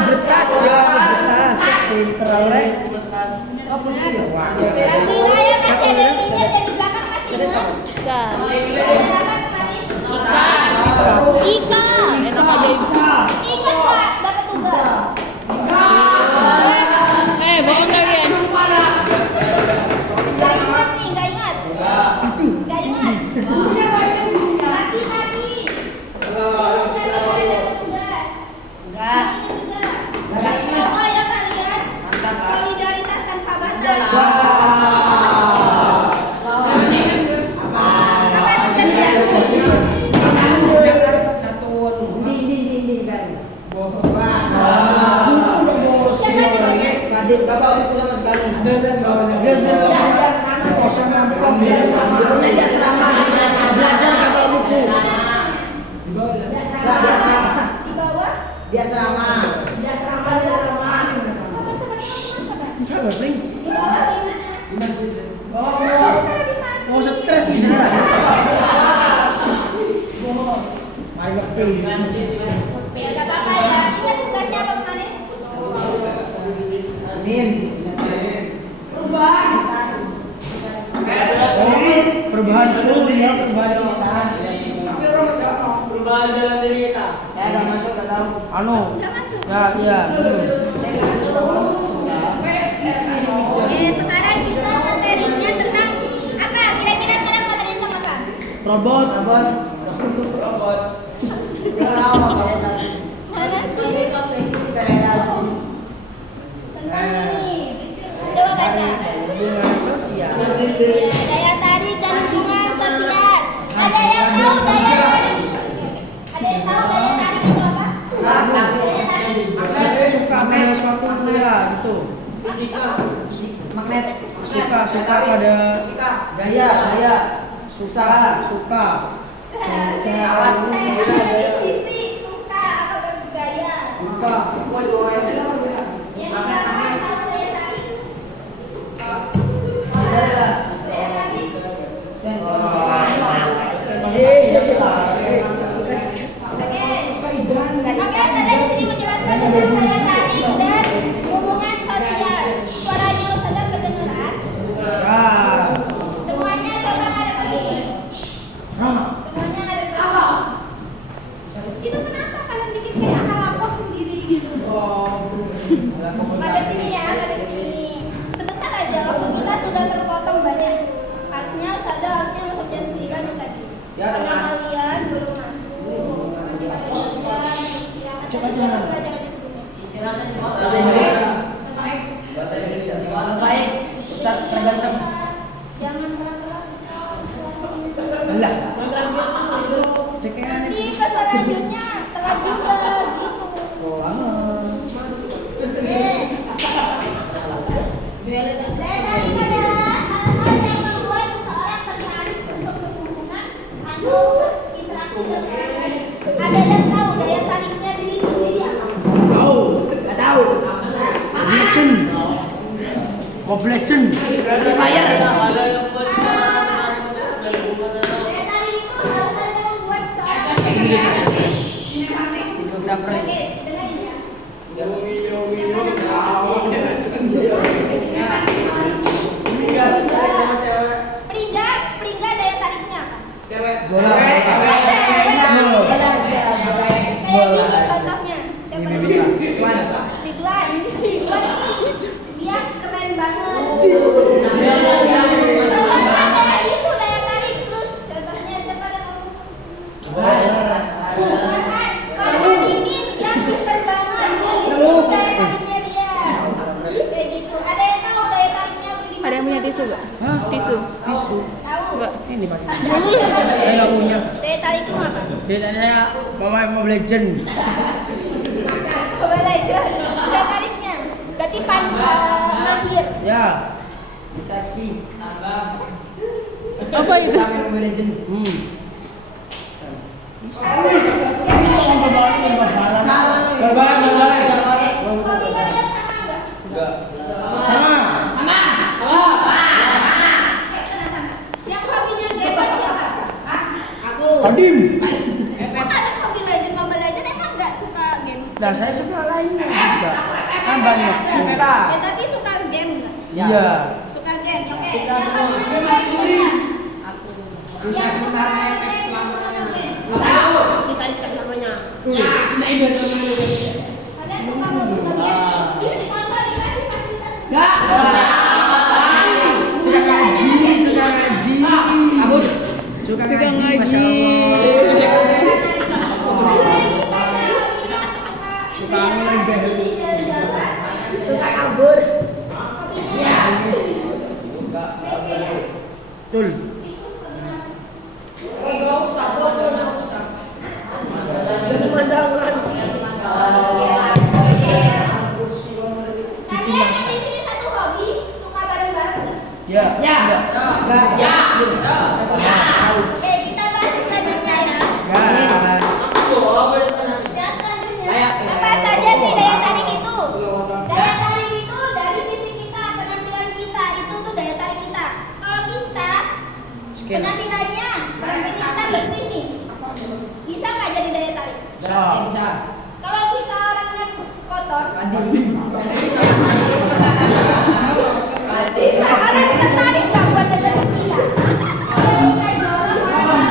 Bertas ya, bertas. Teroleh. Ika. Enak aja Ika. Ika Pak, dapat tugas. Bangun kalian. Gak ingat nih, gak ingat. Gak ingat. Lagi. Dapat tugas. Enggak. Oh ya kalian. Solidaritas tanpa batas. Apa tugasnya? Bapak buku sama sekali. Kosong bukunya di asrama. Belajar bapak buku. Di bawah? Di asrama. Sabar, Pring. Di bawah sini mana? Oh, stres nih. Mari ngerti. Gak apa-apa ya. Ingat tugasnya apa kemarin? Amin. Perubahan. Perubahan dulu ya, perubahan pemerintahan. Perubahan jalan diri kita. Saya nggak masuk, nggak tahu. Nggak masuk. Ya, iya. Sekarang kita materinya tentang apa? Kira-kira sekarang materinya tentang apa? Robot. Mana sih? Tentang ini. Coba baca. Hubungan sosial. Ya, daya tarik dan hubungan sosial. Ada yang tahu daya tarik? Ada yang tahu daya tarik itu apa? Daya tarik. Suka pada suatu ya, gitu. Magnet. Suka pada gaya. Suka. Daya tarik fisik, suka apa gaya? Yang dibahas tahu daya tarik? Daya tarik. Oke, saya di sini menjelaskan tentang daya tarik dan hubungan sosial. Suaranya sedang kedengeran? Semuanya coba ngadep ke sini. Semuanya ngadep ke sini. Itu kenapa kalian bikin kayak halakot sendiri gitu? Pada sini ya, pada sini. Sebentar aja, waktu kita sudah terpotong banyak. Harusnya masuk jam 9 nih tadi. Karena kalian belum masuk. Masih pada belajar. Coba pelajarannya sebelumnya. Jangan telat-telat. Nanti ke selanjutnya telat juga gitu. Daya tarik adalah hal-hal yang membuat seseorang tertarik untuk berhubungan atau berinteraksi dengan orang lain. Ada yang tahu daya tariknya diri sendiri apa? Nggak tahu. Legend. Mobile Legend. Free Fire. Daya tarik itu hal-hal yang membuat seseorang tertarik. Videographer. Oke, dengerin ya. Peringga daya tariknya apa? Bola. Kayak gini contohnya. Siapa namanya? Ridwan ini dia keren banget. Contohnya kayak gitu daya tarik terus. Contohnya siapa yang ngomong? Farhan ini dia pintar banget. Itu daya tariknya dia. Kayak gitu. Ada yang tahu daya tariknya apa gimana? Ada yang punya tisu gak? Hah? Tisu? Tisu. Tahu? Enggak. Ini Pak. Saya nggak punya. Daya tarik itu apa? Dia saya pemain Mobile Legend. Mobile Legends. Daya tariknya. Berarti mahir. Ya. Bisa XP. Apa itu? Bisa main Mobile Legend. Hobi kalian sama enggak? Sama. Yang hobinya bebas siapa? Kadim. Nah, saya suka lainnya juga. Kan banyak. Sepeda. Ya tapi suka game nggak? Iya. Suka game, oke. Suka Yang semua. paling suka Aku. yang suka game, yang suka game. Cita ikan namanya. Ya, kita ini sama. Kalian suka mobil kalian? Ini sponsor dikasih fasilitas. Enggak. Suka ngaji, suka ngaji. Kabur. Suka ngaji, Masya Allah. Suka ngelembeh. Suka kabur. Ya. Betul. Enggak usah, enggak usah. Kalian di sini satu hobi, suka bareng-bareng nggak? Ya. Ya. Enggak. Ya. Oke, kita bahas selanjutnya ya. Gas. Dan selanjutnya, apa saja sih daya tarik itu? Daya tarik itu dari fisik kita, penampilan kita, itu tuh daya tarik kita. Kalau kita penampilannya, penampilan kita bersih nih, bisa nggak jadi daya tarik? Bisa. Kalau kita orangnya kotor, bisa. Orang tertarik nggak buat deketin kita? Kalau kita jorok, orang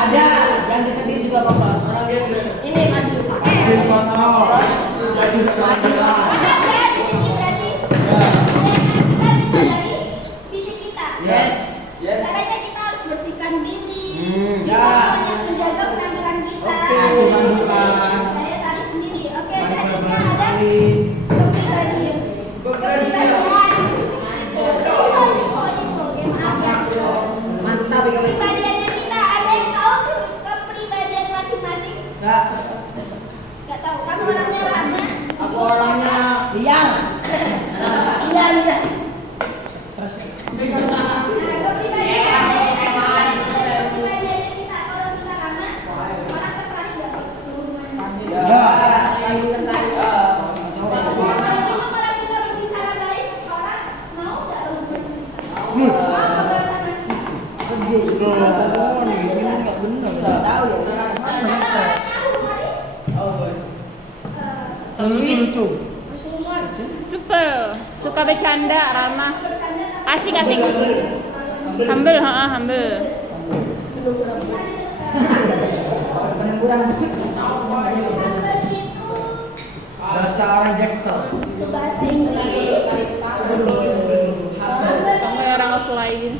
Ada yang deketin juga kompos. Ini maju. Yes. Caranya kita harus bersihkan diri. Ya. Kita banyak menjaga penampilan kita. Oke. Saya tarik sendiri. Oke, selanjutnya ada kepribadian. Mantap ya. Kepribadiannya kita, ada yang tahu kepribadian masing-masing? Enggak. Gak tahu. Kamu orangnya ramah. Aku orangnya Liang. Nah, kepribadiannya kita, kalau kita ramah, orang tertarik gak buat berhubungan? Ya. Kalau kita berbicara baik, orang mau nggak berhubungan sama kita? Mau ngobrol sama kita? Gitu. Oh, nih gini enggak benar. tahu ya. Karena orang tahu, Haris, Itu. berhubungan. Super, suka bercanda, ramah, Bercanda tapi asik asik, humble, humble. humble itu Bahasa orang Jackson. bahasa Inggris. Humble Kayak orang offline,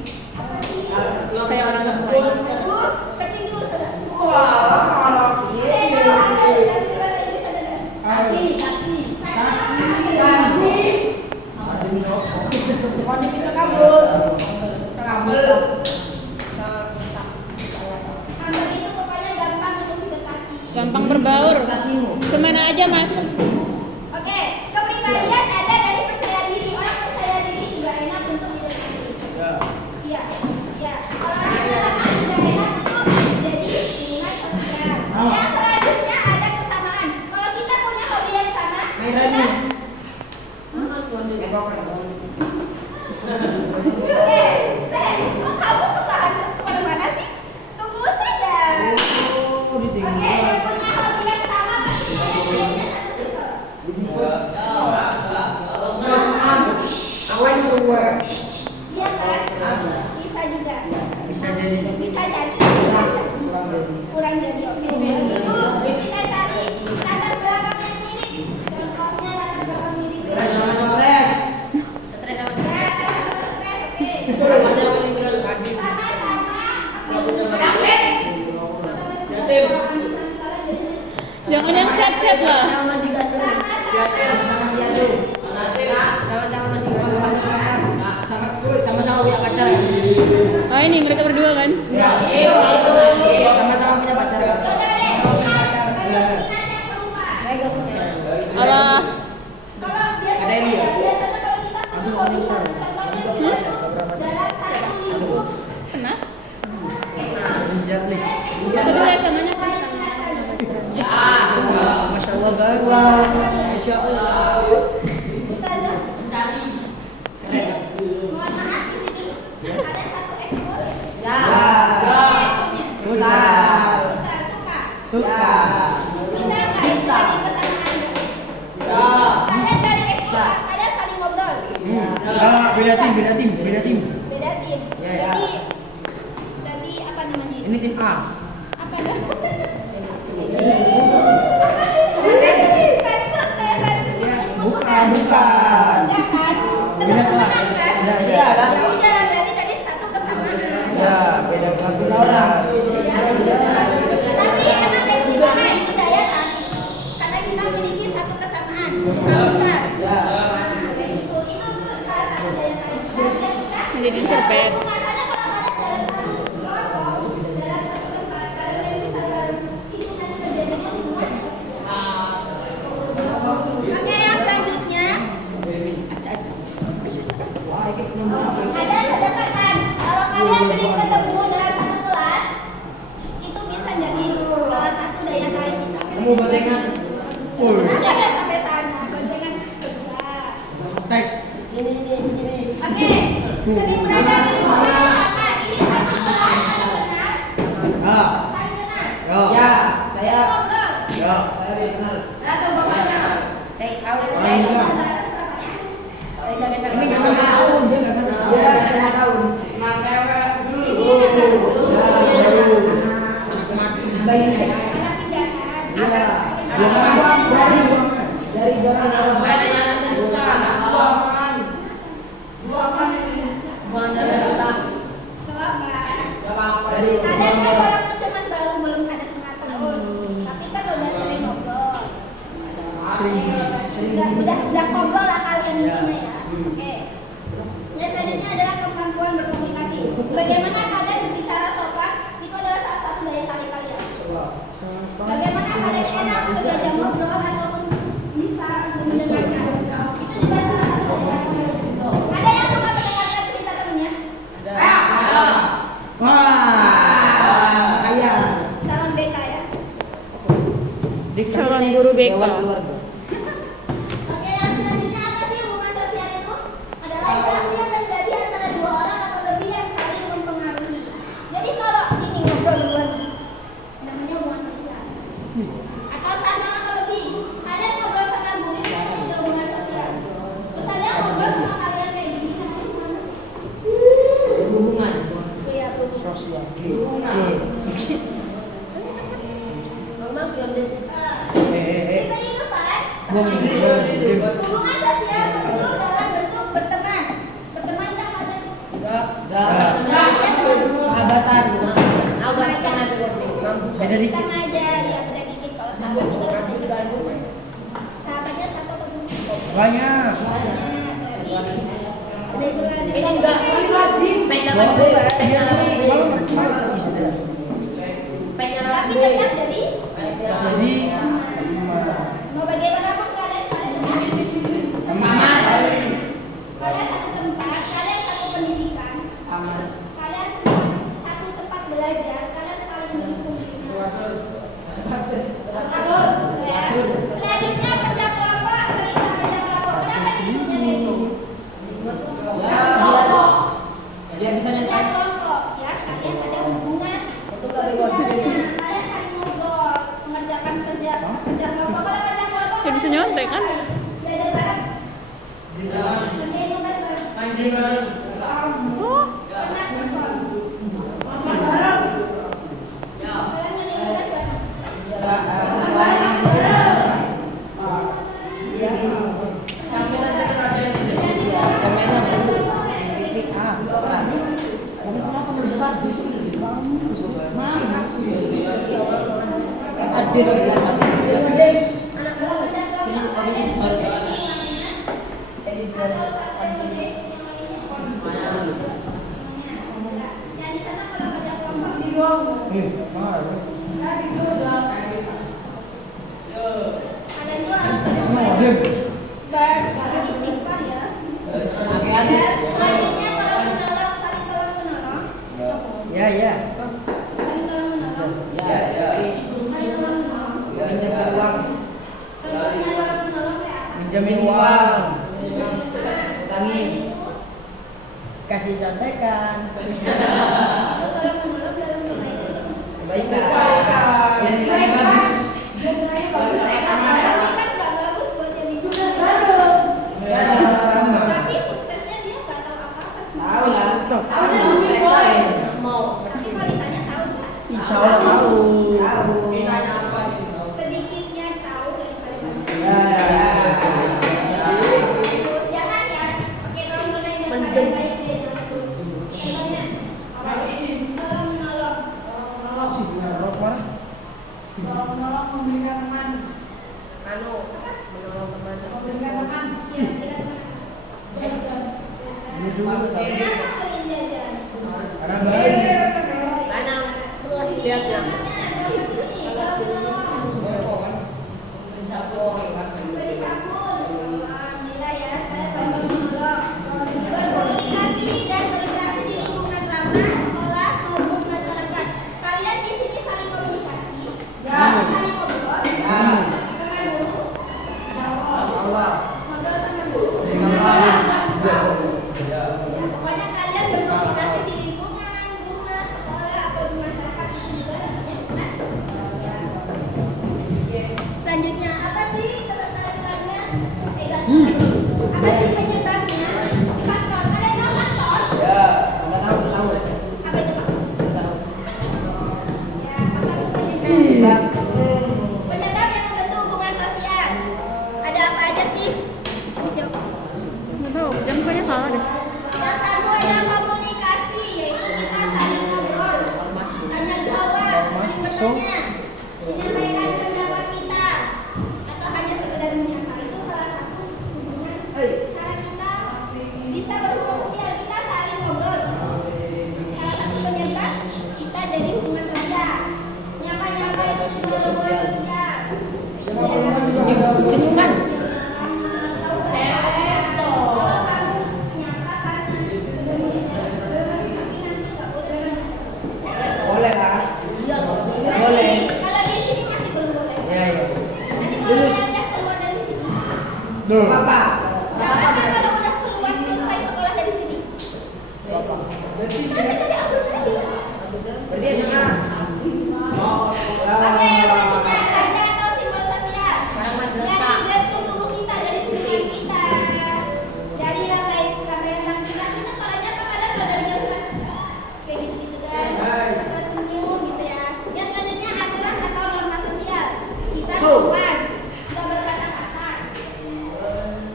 kayak orang offline. Bu, searching dulu sudah. Kalau humble dari bahasa Inggris ada nggak? Kaki. Kau bisa kabur. Kabur. Humble itu pokoknya gampang untuk didekati. Gampang berbaur, kemana aja masuk. Oke, kepribadian ada dari percaya diri. Orang percaya diri juga enak untuk didekati. Iya, iya. Orang yang juga enak untuk jadi hubungan sosial. Yang selanjutnya ada kesamaan. Kalau kita punya hobi yang sama, Main kita remi. Oke, kok kamu kesalahan kemana-mana sih? Tunggu saja. Oke, yang punya hobi yang sama pasti kepribadiannya satu circle. Aku yang gue. Iya kan? Bisa juga. Bisa jadi. Bisa jadi. Kurang jadi. Kurang jadi. Oke, itu kita cari latar belakang yang mirip. Contohnya latar belakang mirip. Stres. Jangan yang set lah. Sama dia tuh. Sama-sama punya pacar. Oh ini mereka berdua kan? Sama-sama punya pacar. Allah, Ada yang dia. pernah? Lihat nih. Aku dulu SMA-nya Masya Allah bagus. Masya Allah. Mohon maaf di sini ada satu ekspor. Ya. Beda tim. Beda tim. Ya, ya. Berarti apa namanya? Ini tim A. Apa dah? Bukan. Enggak kan? Beda kelas. Ya, ya. Ya udah, berarti dari satu kesamaan. Ya, beda kelas beda kelas. Tapi emang dari mana itu daya tarik? Karena kita memiliki satu kesamaan, suka besar. Ya. Kayak gitu. Itu salah satu daya tarik kita. Dan kita Jadi serpet. pembahasannya kalau dalam satu kelompok, dalam satu tempat, kalau misalkan hitungan kejadiannya hubungan. Oke, yang selanjutnya ada kedekatan. Kalau kalian sering ketemu dalam satu kelas, itu bisa jadi salah satu daya tarik kita. Kamu boncengan. Ada sampai sana, boncengan kerja. Tek. Oke, sering berada di rumah apa? Ini satu kelas, ada benar? Ah. Saling benar? Yo. Ya, saya. Ngobrol. Yo, saya kenal. Atau bapaknya? Saya Saya kenal. Ini nggak sama tahun, dia nggak sama tahun. Ya, sama tahun. Nah, cewek dulu. Ya, baru. Bayi. Ada pindahan. Ya. Dari jalan awal. Ada yang tersuka. Bukan dari atas. Coba. Dari Kalian kan walaupun cuman baru belum ada setengah tahun, tapi kan udah sering ngobrol. Udah ngobrol lah kalian intinya ya. Oke. Yang selanjutnya adalah kemampuan berkomunikasi. Bagaimana kalian berbicara sopan? Itu adalah salah satu daya tarik kalian. Bagaimana kalian enak untuk diajak ngobrol ataupun bisa untuk mendengarkan? Itu juga salah satu daya tarik. Ada yang suka mendengarkan cerita temennya? Wah, kaya. Calon BK ya. Calon guru BK. Oke, yang selanjutnya apa sih hubungan sosial itu? Adalah interaksi yang terjadi antara dua orang atau lebih yang saling mempengaruhi. Jadi kalau ini ngobrol duluan, namanya hubungan sosial. Atau sama atau lebih, kalian ngobrol sama guru itu namanya hubungan sosial. Terus kalian ngobrol sama kalian kayak gini, namanya hubungan sosial. Hubungan Iya, hubungan. sosial. Kita itu kan? Hubungan sosial muncul dalam bentuk berteman. Berteman nggak kalian? Sahabatan. Beda dikit. Sama aja, ya beda dikit. Kalau sahabat itu ada juga. Sahabatnya satu atau dua? Banyak. Tapi tetap jadi Jadi mau bagaimanapun kalian kalian satu tempat, kalian satu pendidikan, kalian satu tempat belajar, kalian saling mendukung. Selanjutnya kerja kelompok, sering tak kerja kelompok. Kenapa disebutnya itu? dia bisa Kerja nyentak. kelompok, ya kalian ada hubungan sosialnya, kalian saling ngobrol, mengerjakan kerja kelompok. Kalau kerja kelompok, Ya bisa nyontek kan? belajar bareng. Kerjain tugas bareng. Oh, Pernah nonton? Kalian ngerjain tugas bareng. Hadir Anak buah kerja kelompok. ini Atau satu yang lainnya. Yang di sana kalau kerja kelompok kalian tuh harus beristighfar ya. Dan selanjutnya kalau menolong, saling tolong menolong. Ya, ya. Saling tolong menolong. Ya, ya. Saling tolong menolong. Pinjam uang. Kalau tolong menolong kayak apa? Pinjamin uang. Utangin. Kasih contekan. Itu tolong menolong dalam kebaikan. Kebaikan. Yang nilai bagus. Tapi kan nggak bagus buat jadi sukses. Ya, sama. Tapi suksesnya yang baik deh nama tuh. Contohnya apa? Tolong menolong. Tolong menolong memberikan teman. Menolong teman. Memberikan teman. Ya, dengan teman. Kenapa kalian jajan? Karena baik. Karena perlu lihatnya. Beri sabun. Alhamdulillah ya, saya saling menolong. Berkomunikasi dan berinteraksi di lingkungan ramah, sekolah maupun masyarakat. Kalian di sini saling komunikasi, saling ngobrol, sama guru, ngobrol sama guru. Pokoknya kalian berkomunikasi di lingkungan, rumah, sekolah, atau di masyarakat itu juga namanya hubungan sosial. Selanjutnya, apa sih ketertarikannya? Apa sih penyebabnya? Faktor. Kalian tahu faktor? Ya, nggak tahu. Apa itu faktor? Ya, faktor itu Siap. penyebab yang membentuk hubungan sosial. Ada apa aja sih? Siapa? Nggak tahu, dan pokoknya salah deh. Yang satu ada komunikasi, yaitu kita saling ngobrol, tanya jawab, saling bertanya, menyampaikan pendapat kita, atau hanya sekedar menyapa. Itu salah satu hubungan cara kita bisa berhubungan sosial, kita saling ngobrol. Salah satu penyebab kita jadi hubungan sosial. Nyapa-nyapa itu sudah hubungan sosial. Senyuman. Boleh lah. Boleh. Kalau di sini masih belum boleh. Ya. Nanti kalau udah keluar dari sini, Apa? nggak apa-apa kalau udah keluar selesai sekolah dari sini. Selesai tadi aku sudah bilang. Berarti sekarang. Oke, yang selanjutnya tanda atau simbol sosial. Dari gestur tubuh kita, dari senyuman kita, dari apa yang kita palanya kadang kalau dari jauh kan kayak gitu kan, atau senyum gitu ya. Yang selanjutnya aturan atau norma sosial. Kita sopan, tidak berkata kasar.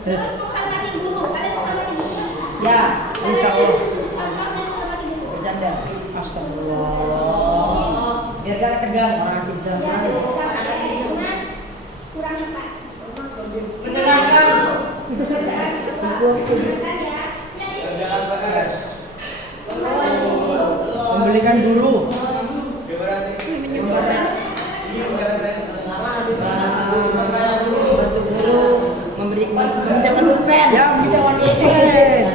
Terus menghormati guru. Kalian menghormati guru? Ya, insya Allah. Contohnya menghormati guru. Bercanda. Astagfirullah. Biar gak tegang orang Ya, bercanda. cuman kurang tepat. Mendengarkan. Mendengarkan ya. Membelikan guru. Membantu guru. Meminta pulpen. Ya, meminta pulpen.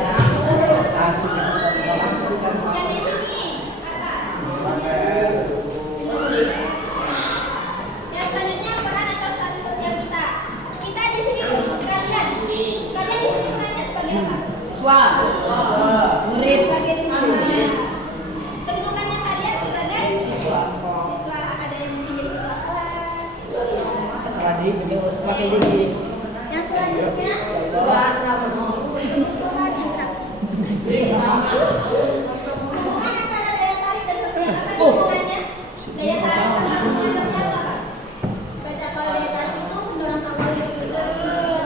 Asik. Yang di sini apa? Yang selanjutnya peran atau status sosial kita. Kita di sini kalian di sini perannya sebagai apa? Siswa. Murid. Sebagai siswa. Kedudukannya kalian sebagai Siswa. siswa. Ada yang mungkin jadi ketua kelas. Adik, pakai ini. Yang selanjutnya kebutuhan interaksi. Hubungan antara daya tarik dan sosial apa sih hubungannya? Daya tarik sama hubungan sosial itu apa? Baca kalau daya tarik itu mendorong kamu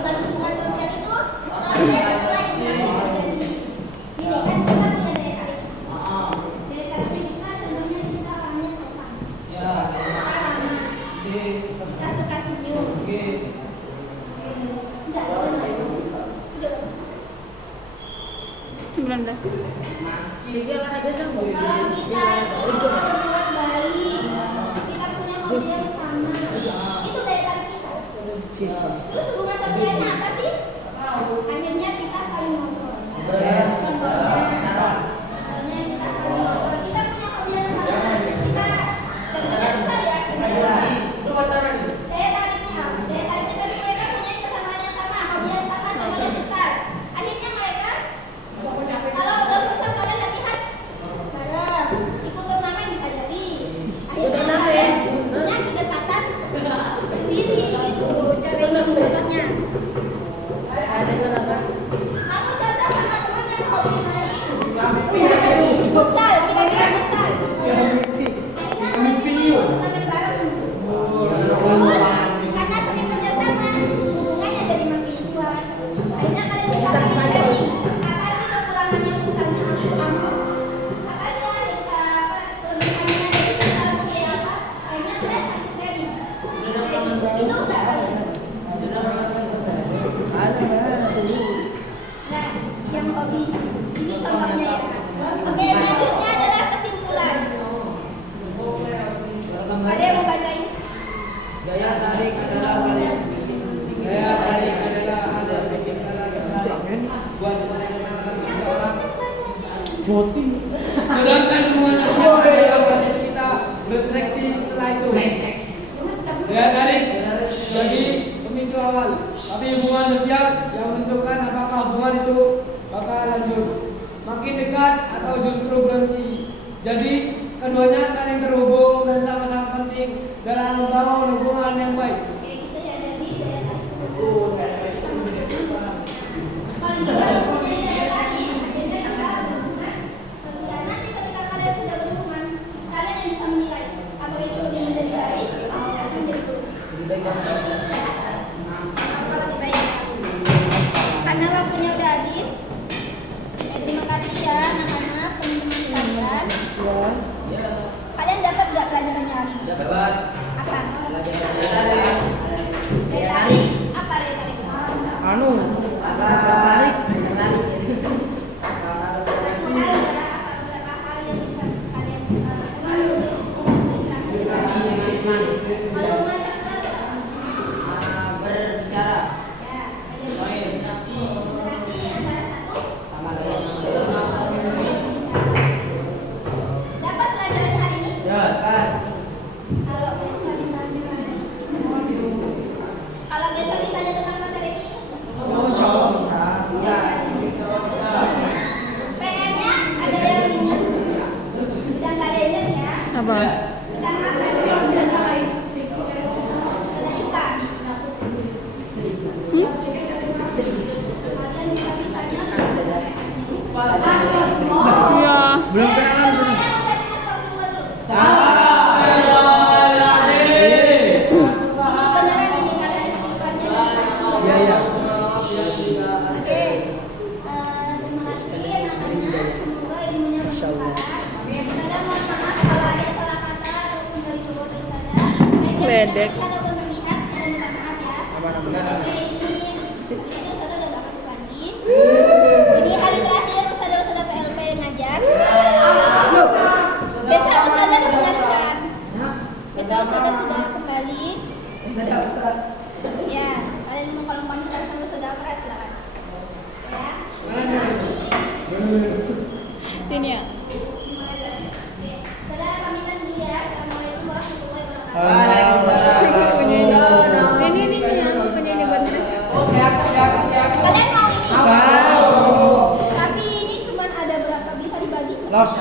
dan hubungan sosial itu proses setelah interaksi terjadi. Ini kan kita punya daya tarik. Daya tariknya kita contohnya kita orangnya sopan, kita ramah, kita suka senyum. Enggak, udah. 19. Kalau kita itu berbuat baik, kita punya hobi yang sama, itu daya tarik kita. Terus hubungan sosialnya apa sih? Akhirnya kita saling ngobrol. Contohnya kita saling ngobrol. Kita punya hobi yang sama. Contohnya kita ya. Daya tariknya tadi mereka punya kesamaan yang sama, hobi yang sama, contohnya futsal. Akhirnya mereka kalau udah futsal kalian latihan bareng, ikut turnamen bisa jadi. Akhirnya kalian punya kedekatan sendiri gitu. Cara itu contohnya. Kamu contoh sama teman yang hobi main futsal, kira-kira futsal. Akhirnya kalian ikut turnamen bareng. Terus karena sering kerjasama, hubungannya jadi makin kuat. Akhirnya kalian bisa menjadi apa sih kekurangannya Ini contohnya ya. Oke, selanjutnya adalah kesimpulan. Ada yang mau bacain? Daya tarik adalah hal yang bikin buat seseorang. Sedangkan hubungan sosial adalah proses kita berinteraksi setelah itu. Daya tarik jadi pemicu awal, tapi hubungan sosial yang menentukan apakah hubungan itu bakal lanjut, makin dekat atau justru berhenti. Jadi keduanya saling terhubung dan sama-sama penting dalam membangun hubungan yang baik. Oke, gitu ya dari daya tarik sama. Kalau kita mempunyai daya tarik, akhirnya kita berhubungan sosial. Nanti ketika kalian sudah berhubungan, kalian yang bisa menilai apakah itu lebih menjadi baik atau menjadi buruk. Apa lebih baik? Karena waktunya udah habis. Terima kasih ya anak-anak, teman-teman sekalian. Kalian dapat gak pelajarannya hari ini? Dapat. Apa? Pelajaran Daya tarik. Apa daya tarik? tarik. Satu hal ya, atau beberapa hal yang bisa kalian berinteraksi. Kalau bahasa Berbicara ya, interaksi antara satu. sama lain. Dapat pelajaran hari ini? Dapat. Kalau besok ditanya tentang materi ini, Cowok bisa. Iya. PR-nya ada yang ingat? Yang kalian ingat ya? Apa? Ikan apa? Setrika. Kalian bisa-bisanya Iya. Belum kenalan belum. Beneran ini kalian istighfarnya. Iya iya. Oke, terima kasih anak-anak. Semoga ilmunya bermanfaat. Saya mohon maaf kalau ada salah kata ataupun dari bawah tulisannya. Ledek. Ataupun terlihat, saya minta maaf ya. Aman-aman. Oke, ini Ustazah udah gak masuk lagi. Ini hari terakhir Ustazah PLP ngajar. Besok Ustazah dibenarkan. Besok Ustazah sudah kembali. Ya, kalian mau kalau pamit sama Ustazah Afra silakan. Ya. Ini ya. Saudara pamitan dulu ya. Assalamualaikum warahmatullahi wabarakatuh. Waalaikumsalam. Ini yang punya ini buat mereka. Kalian mau ini? Mau. Tapi ini cuma ada berapa, bisa dibagi? Los.